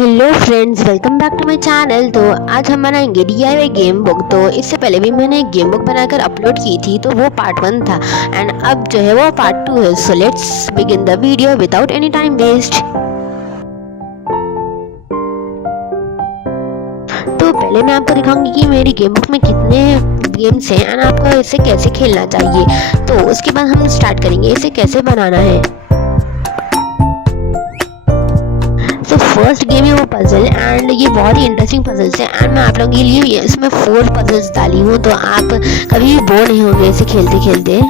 Hello friends, welcome back to my channel. तो आज हम बनाएंगे डीआईवाई गेम बुक। तो इससे पहले भी मैंने एक गेम बुक बनाकर अपलोड की थी, तो वो पार्ट 1 था एंड अब जो है वो पार्ट 2 है। So let's begin the video without any time waste. तो पहले मैं आपको दिखाऊंगी कि मेरी गेम बुक में कितने गेम्स हैं एंड आपको इसे कैसे खेलना चाहिए। तो उसके बाद हम स्टार्ट करेंगे इसे कैसे बनाना है। तो फर्स्ट गेम है वो पजल एंड ये बहुत ही इंटरेस्टिंग पजल्स है एंड मैं आप लोगों के लिए इसमें 4 पजल्स डाली हूँ, तो आप कभी भी बोर नहीं होंगे इसे खेलते खेलते।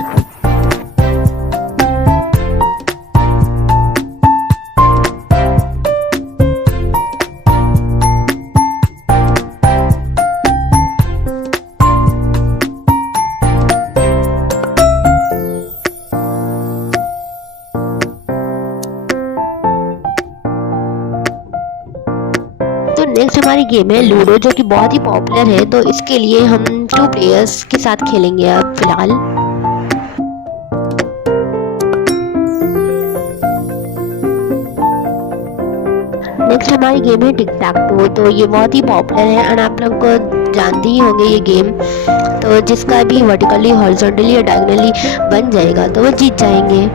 तो नेक्स्ट हमारी गेम है लूडो, जो कि बहुत ही पॉपुलर है। तो इसके लिए हम 2 प्लेयर्स के साथ खेलेंगे अब फिलहाल। नेक्स्ट हमारी गेम है टिक टैक टो। तो ये बहुत ही पॉपुलर है एंड आप लोग को जानते ही होंगे ये गेम। तो जिसका भी वर्टिकली, हॉरिजॉन्टली या डायगोनली बन जाएगा तो वो जीत जाएंगे।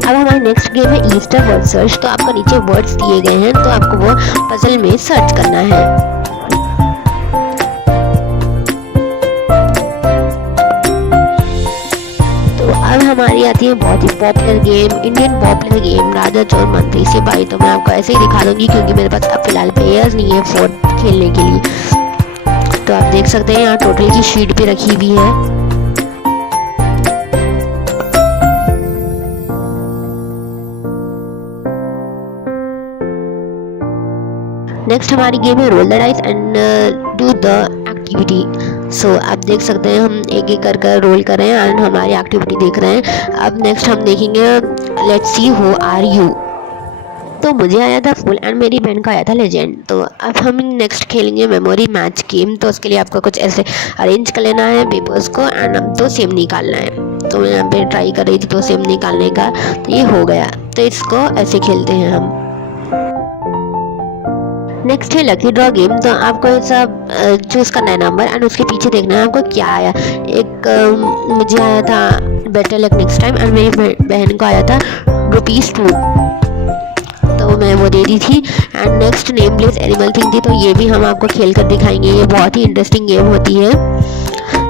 अब हमारी नेक्स्ट गेम है ईस्टर वर्ड सर्च। तो आपको नीचे वर्ड्स दिए गए हैं, तो आपको वो पजल में सर्च करना है। तो अब हमारी आती है बहुत ही popular game, Indian popular game Raja Chor Mantri सिपाही। तो मैं आपको ऐसे ही दिखा दूंगी क्योंकि मेरे पास अब फिलहाल प्लेयर्स नहीं है फोर्थ खेलने के लिए। तो आप देख सकते हैं यहाँ टोटल की शीट भी रखी हुई है। नेक्स्ट हमारी गेम है roll the dice and do the activity. So आप देख सकते हैं हम एक एक कर रोल कर रहे हैं एंड हमारी एक्टिविटी देख रहे हैं। अब नेक्स्ट हम देखेंगे let's see who are you. तो मुझे आया था फुल एंड मेरी बहन का आया था लेजेंड। तो अब हम नेक्स्ट खेलेंगे मेमोरी मैच गेम। तो उसके लिए आपको कुछ ऐसे अरेंज कर लेना है पेपर्स को एंड अब तो सेम निकालना है। तो मैं यहाँ पे ट्राई कर रही थी तो सेम निकालने का, तो ये हो गया। तो इसको ऐसे खेलते हैं हम। नेक्स्ट है लकी ड्रॉ गेम। तो आपको ऐसा चूज करना है नंबर एंड उसके पीछे देखना है आपको क्या आया। एक मुझे आया था better luck next time and मेरी बहन को आया था ₹2। तो मैं वो दे दी थी। And next name place animal thing थी। तो ये भी हम आपको खेल कर दिखाएंगे, ये बहुत ही इंटरेस्टिंग गेम होती है।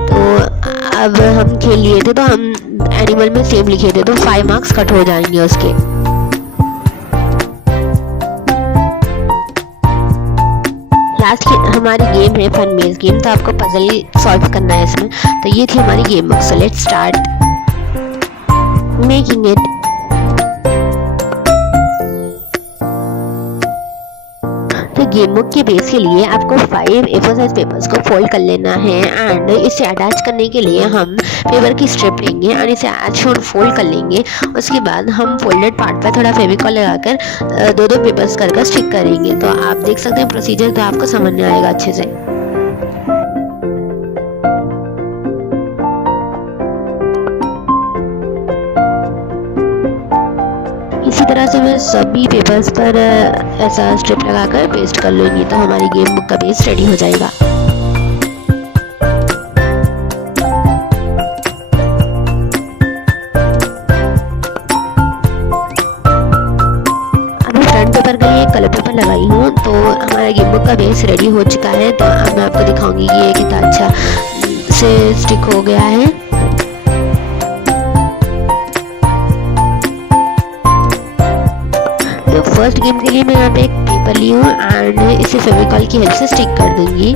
तो अब हम खेल लिए थे तो हम एनिमल में सेम लिखे थे, तो 5 मार्क्स कट हो जाएंगे उसके। लास्ट हमारी गेम है फन मेज गेम। तो आपको पजल सॉल्व करना है इसमें। तो ये थी हमारी game book. So let's start making it. तो गेम बुक के बेस के लिए आपको 5 A4 साइज पेपर्स को फोल्ड कर लेना है एंड इसे अटैच करने के लिए हम पेपर की स्ट्रिप लेंगे एंड इसे एज फोल्ड कर लेंगे। उसके बाद हम फोल्डेड पार्ट पर थोड़ा फेविकॉल लगाकर 2-2 पेपर्स कर स्टिक करेंगे। तो आप देख सकते हैं प्रोसीजर, तो आपको समझ में आएगा अच्छे से। इसी तरह से मैं सभी पेपर्स पर ऐसा स्ट्रिप लगाकर पेस्ट कर लूँगी, तो हमारी गेम बुक का बेस रेडी हो जाएगा। अभी फ्रंट पेपर के लिए कलर पेपर लगाई हूँ, तो हमारा गेम बुक का बेस रेडी हो चुका है। तो अब मैं आपको दिखाऊंगी कि ये कितना अच्छा से स्टिक हो गया है। तो फर्स्ट गेम के लिए मैं यहाँ पे एक पेपर ली हूँ एंड इसे फेविकॉल की हेल्प से स्टिक कर दूंगी।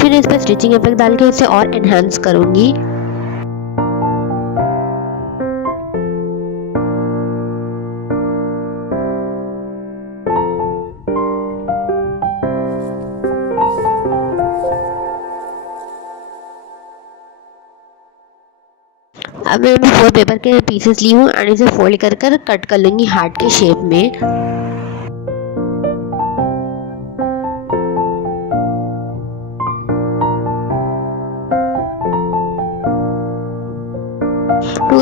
फिर इस पर स्टिचिंग इफेक्ट डाल के इसे और एनहांस करूंगी। अब मैं 4 पेपर के पीसेस ली हूँ एंड इसे फोल्ड कर कट कर लूँगी हार्ट के शेप में।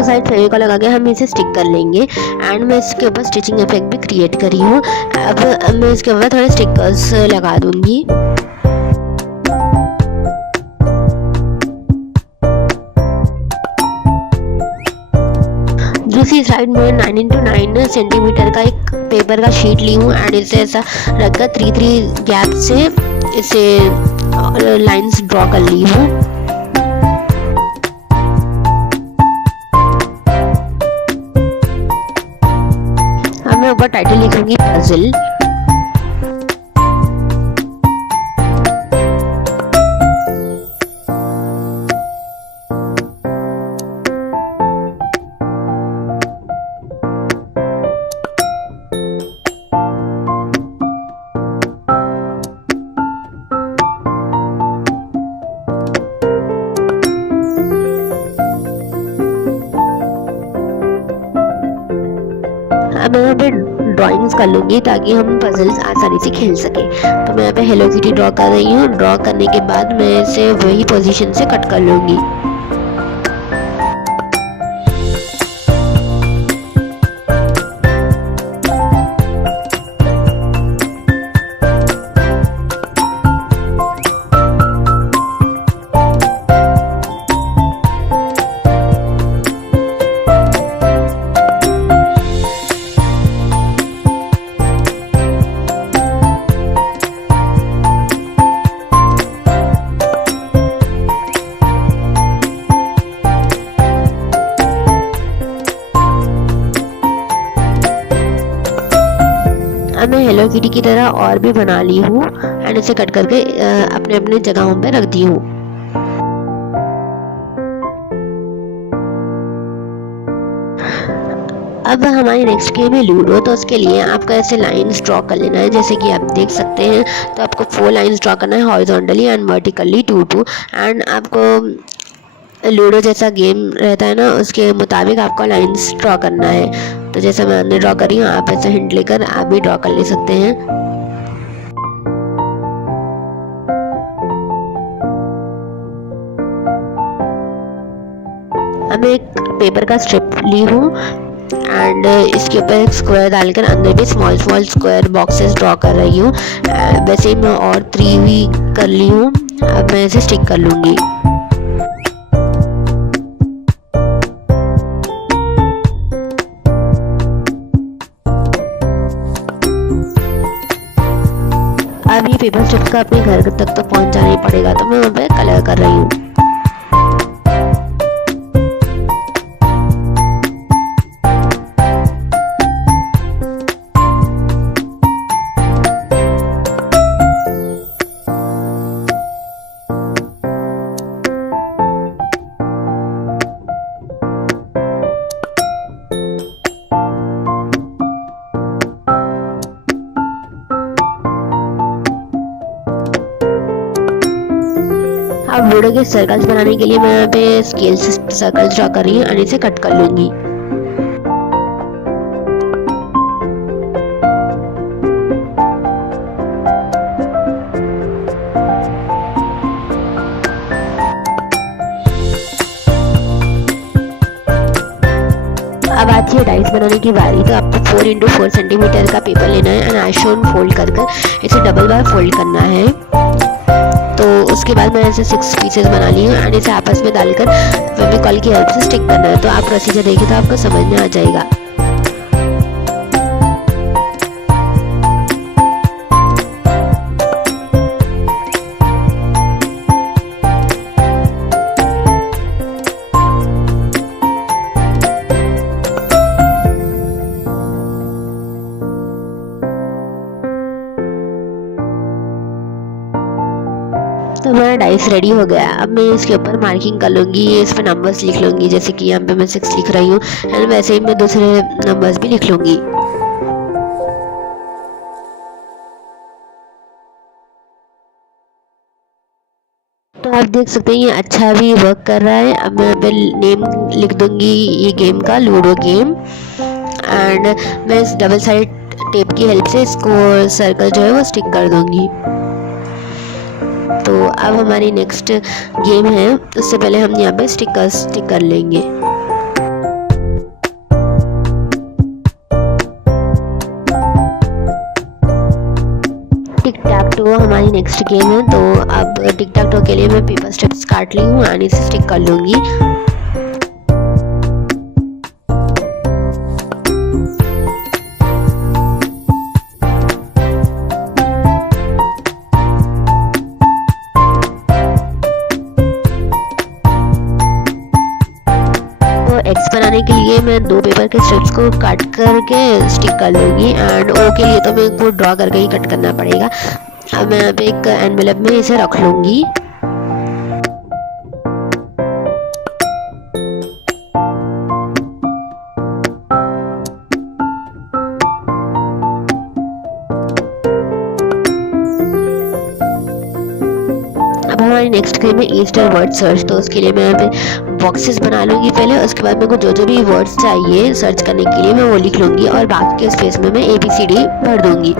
साइड फेविकॉल लगा के हम इसे स्टिक कर लेंगे। एंड मैं इसके ऊपर स्टिचिंग इफेक्ट भी क्रिएट करी हूँ। अब मैं इसके ऊपर थोड़े स्टिकर्स लगा दूँगी। दूसरी साइड में 9x9 सेंटीमीटर का एक पेपर का शीट ली हूँ एंड इसे ऐसा रखकर 3 गैप से इसे लाइंस ड्रॉ कर ली हूँ। अब मैं ऊपर टाइटल लिखूंगी पजल। अब मैं यहाँ पे ड्राइंग्स कर लूँगी ताकि हम पजल्स आसानी से खेल सकें। तो मैं यहाँ पे हेलो किटी ड्रॉ कर रही हूँ। ड्रॉ करने के बाद मैं इसे वही पोजीशन से कट कर लूँगी। अब मैं हेलो किटी की तरह और भी बना ली हूँ एंड इसे कट करके अपने अपने जगहों पे रख दी हूँ। अब हमारी नेक्स्ट गेम है लूडो। तो उसके लिए आपको ऐसे लाइंस ड्रॉ कर लेना है, जैसे कि आप देख सकते हैं। तो आपको 4 लाइंस ड्रॉ करना है हॉरिजॉन्टली एंड वर्टिकली 2 एंड आपको लूडो जैसा गेम रहता है ना, उसके मुताबिक आपको लाइंस ड्रॉ करना है। तो जैसे मैंने ड्रॉ करी हूँ, आप ऐसे हिंट लेकर आप भी ड्रॉ कर ले सकते हैं। अब मैं एक पेपर का स्ट्रिप ली हूँ एंड इसके ऊपर एक स्क्वायर डालकर अंदर भी स्मॉल स्क्वायर बॉक्सेस ड्रॉ कर रही हूँ। वैसे ही मैं और 3 भी कर ली हूँ। अब मैं इसे स्टिक कर लूँगी। अब ये पेपर स्ट्रिप का अपने घर तक तो पहुंचाना ही पड़ेगा, तो मैं वहाँ पे कलर कर रही हूँ। अब लूडो के सर्कल्स बनाने के लिए मैं यहाँ पे स्केल से सर्कल्स ड्रॉ कर रही हूँ और इसे कट कर लूँगी। अब आती है डाइस बनाने की बारी। तो आपको 4x4 सेंटीमीटर का पेपर लेना है एंड आइसोन फोल्ड कर इसे डबल बार फोल्ड करना है। तो उसके बाद मैंने ऐसे 6 पीसेस बना लिए हैं एंड इसे आपस में डालकर फेविकॉल की हेल्प से स्टिक करना है। तो आप प्रोसीजर देखिए तो आपको समझ में आ जाएगा। तो हमारा डाइस रेडी हो गया। अब मैं इसके ऊपर मार्किंग कर लूँगी, इस पर नंबर्स लिख लूँगी, जैसे कि यहाँ पे मैं 6 लिख रही हूँ एंड वैसे ही मैं दूसरे नंबर्स भी लिख लूँगी। तो आप देख सकते हैं ये अच्छा भी वर्क कर रहा है। अब मैं यहाँ पे नेम लिख दूँगी ये गेम का, लूडो गेम, एंड मैं इस डबल साइड टेप की हेल्प से इसको सर्कल जो है वो स्टिक कर दूँगी। तो अब हमारी नेक्स्ट गेम है, उससे पहले हम यहाँ पे स्टिक कर लेंगे। टिक टैक टो हमारी नेक्स्ट गेम है। तो अब टिक टैक टो के लिए मैं पेपर स्ट्रिप्स काट ली हूँ एंड इसे स्टिक कर लूँगी। एक्स बनाने के लिए मैं 2 पेपर के स्ट्रिप्स को कट करके स्टिक कर लूँगी एंड ओ के लिए तो मेरे को ड्रॉ करके ही कट करना पड़ेगा। अब मैं यहाँ पे एक एनवेलप में इसे रख लूँगी। अब हमारी नेक्स्ट गेम है ईस्टर वर्ड सर्च। तो उसके लिए मैं यहाँ पे बॉक्सेस बना लूँगी पहले, उसके बाद मेरे को जो भी वर्ड्स चाहिए सर्च करने के लिए मैं वो लिख लूँगी और बाकी के स्पेस में मैं ABCD भर दूँगी।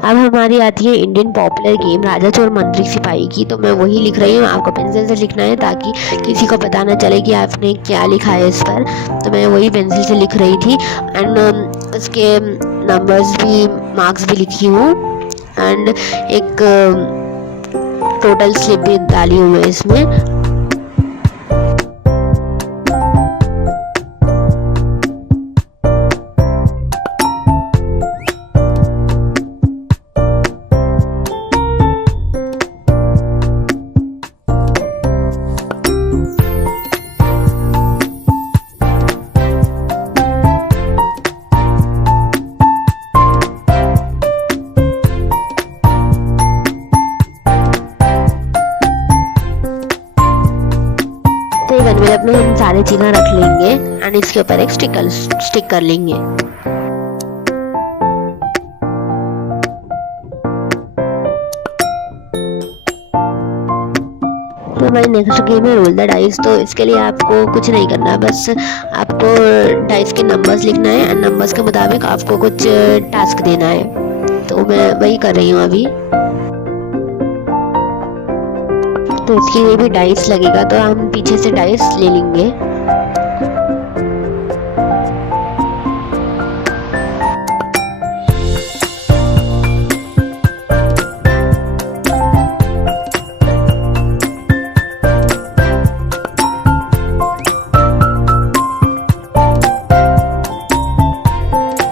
अब हमारी आती है Indian popular game Raja Chor Mantri सिपाही की। तो मैं वही लिख रही हूँ, आपको पेंसिल से लिखना है ताकि किसी को पता ना चले कि आपने क्या लिखा है इस पर। तो मैं वही पेंसिल से लिख रही थी एंड उसके नंबर्स भी मार्क्स भी लिखी हूँ एंड एक टोटल स्लिप भी डाली हूँ मैं इसमें। एनवेलप में हम सारे चीज़ें रख लेंगे एंड इसके ऊपर एक स्टिक कर लेंगे। तो हमारी नेक्स्ट गेम है रोल द डाइस। तो इसके लिए आपको कुछ नहीं करना, बस आपको डाइस के नंबर्स लिखना है एंड नंबर्स के मुताबिक आपको कुछ टास्क देना है। तो मैं वही कर रही हूँ अभी। तो इसके लिए भी डाइस लगेगा, तो हम पीछे से डाइस ले लेंगे।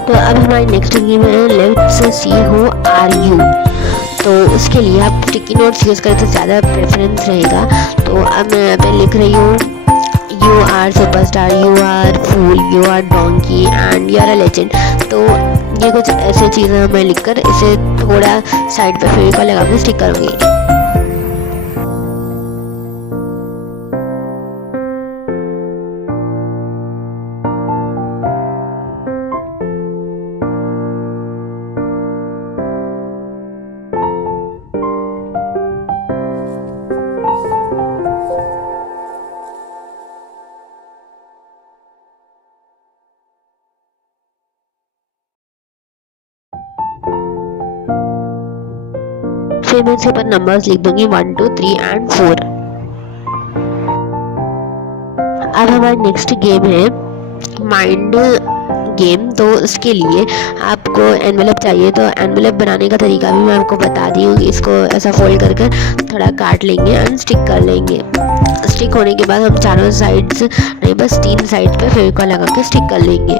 तो अब हमारी नेक्स्ट गेम है let's see who are you. तो उसके लिए आप स्टिकी नोट्स यूज़ करें तो ज़्यादा प्रेफरेंस रहेगा। तो अब मैं यहाँ पे लिख रही हूँ you are superstar, you are fool, you are donkey and you are a legend. तो ये कुछ ऐसी चीज़ें मैं लिखकर इसे थोड़ा साइड पे फेविकॉल लगा के स्टिक करूँगी। फिर मैं इसके ऊपर नंबर्स लिख दूंगी 1 2 3 एंड 4। अब हमारी नेक्स्ट गेम है माइंड गेम। तो उसके लिए आपको एनवेलप चाहिए। तो एनवेलप बनाने का तरीका भी मैं आपको बता दी हूँ। इसको ऐसा फोल्ड करके थोड़ा काट लेंगे एंड स्टिक कर लेंगे। स्टिक होने के बाद हम चारों साइड्स नहीं, बस 3 साइड पे फेविकॉल लगा के स्टिक कर लेंगे।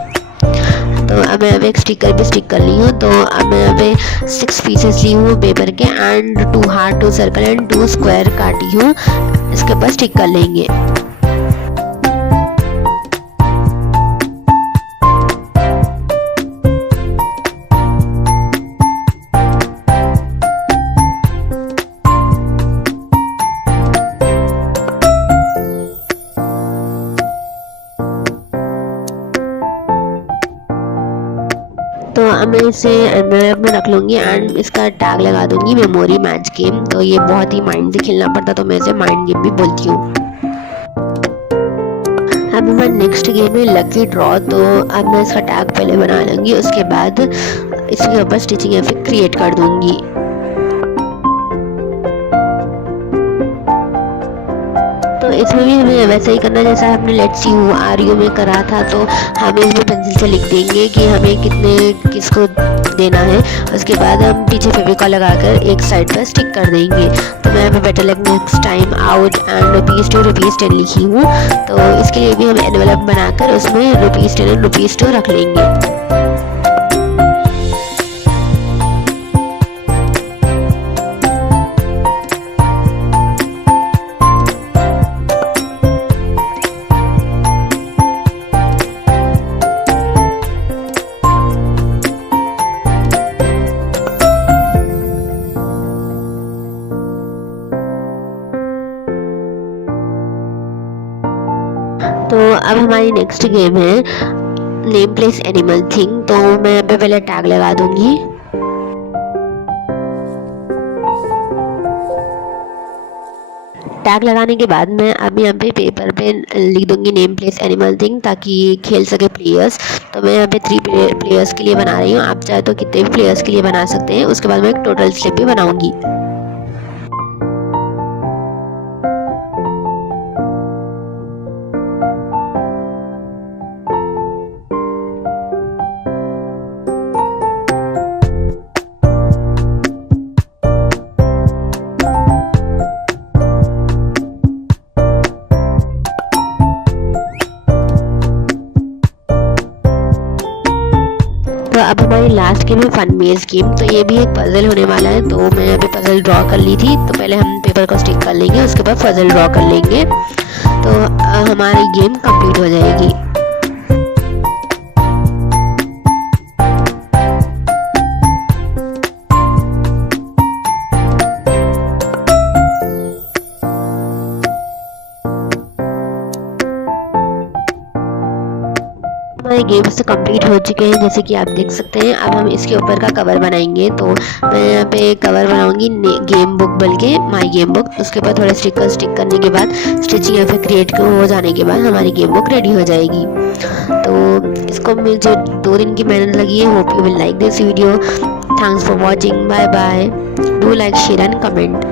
तो अब मैं अब एक स्टिकर भी स्टिक कर ली हूँ। तो अब मैं यहाँ पे 6 पीसेस ली हूँ पेपर के and 2 heart, 2 circle and 2 square काटी हूँ, इसके ऊपर स्टिक कर लेंगे। तो अब मैं इसे एनवेलप में रख लूँगी एंड इसका टैग लगा दूँगी मेमोरी मैच गेम। तो ये बहुत ही माइंड से खेलना पड़ता, तो मैं इसे माइंड गेम भी बोलती हूँ। अब मैं नेक्स्ट गेम है लकी ड्रॉ। तो अब मैं इसका टैग पहले बना लूँगी, उसके बाद इसके ऊपर स्टिचिंग इफेक्ट क्रिएट कर दूँगी। तो इसमें भी हमें वैसा ही करना जैसा हमने let's see who are you में करा था। तो हम इसमें पेंसिल से लिख देंगे कि हमें कितने किसको देना है, उसके बाद हम पीछे फेविकॉल लगाकर एक साइड पर स्टिक कर देंगे। तो मैं यहाँ better luck next time out and ₹2 लिखी हूँ। तो इसके लिए भी हम एनवेलप बनाकर उसमें ₹10 एंड ₹2 रख लेंगे। तो अब हमारी नेक्स्ट गेम है नेम प्लेस एनिमल थिंग। तो मैं यहाँ पे पहले टैग लगा दूंगी। टैग लगाने के बाद मैं अब यहाँ पे पेपर पे लिख दूंगी नेम प्लेस एनिमल थिंग, ताकि खेल सके प्लेयर्स। तो मैं यहाँ पे 3 प्लेयर्स के लिए बना रही हूँ, आप चाहे तो कितने भी प्लेयर्स के लिए बना सकते हैं। उसके बाद मैं एक टोटल स्लिप भी बनाऊंगी। तो अब हमारी लास्ट गेम है फन मेज गेम। तो ये भी एक पजल होने वाला है। तो मैं यहाँ पे पजल ड्रॉ कर ली थी, तो पहले हम पेपर को स्टिक कर लेंगे, उसके बाद पजल ड्रॉ कर लेंगे। तो हमारी गेम कंप्लीट हो जाएगी। हमारे गेम्स तो कंप्लीट हो चुके हैं, जैसे कि आप देख सकते हैं। अब हम इसके ऊपर का कवर बनाएंगे। तो मैं यहाँ पे कवर बनाऊंगी गेम बुक, बल्कि माय गेम बुक। उसके बाद थोड़ा स्टिकर स्टिक करने के बाद स्टिचिंग या फिर क्रिएट हो जाने के बाद हमारी गेम बुक रेडी हो जाएगी। तो इसको मुझे 2 दिन की मेहनत लगी है। Hope you will like this video. Thanks for watching. Bye bye. Do like, share and comment.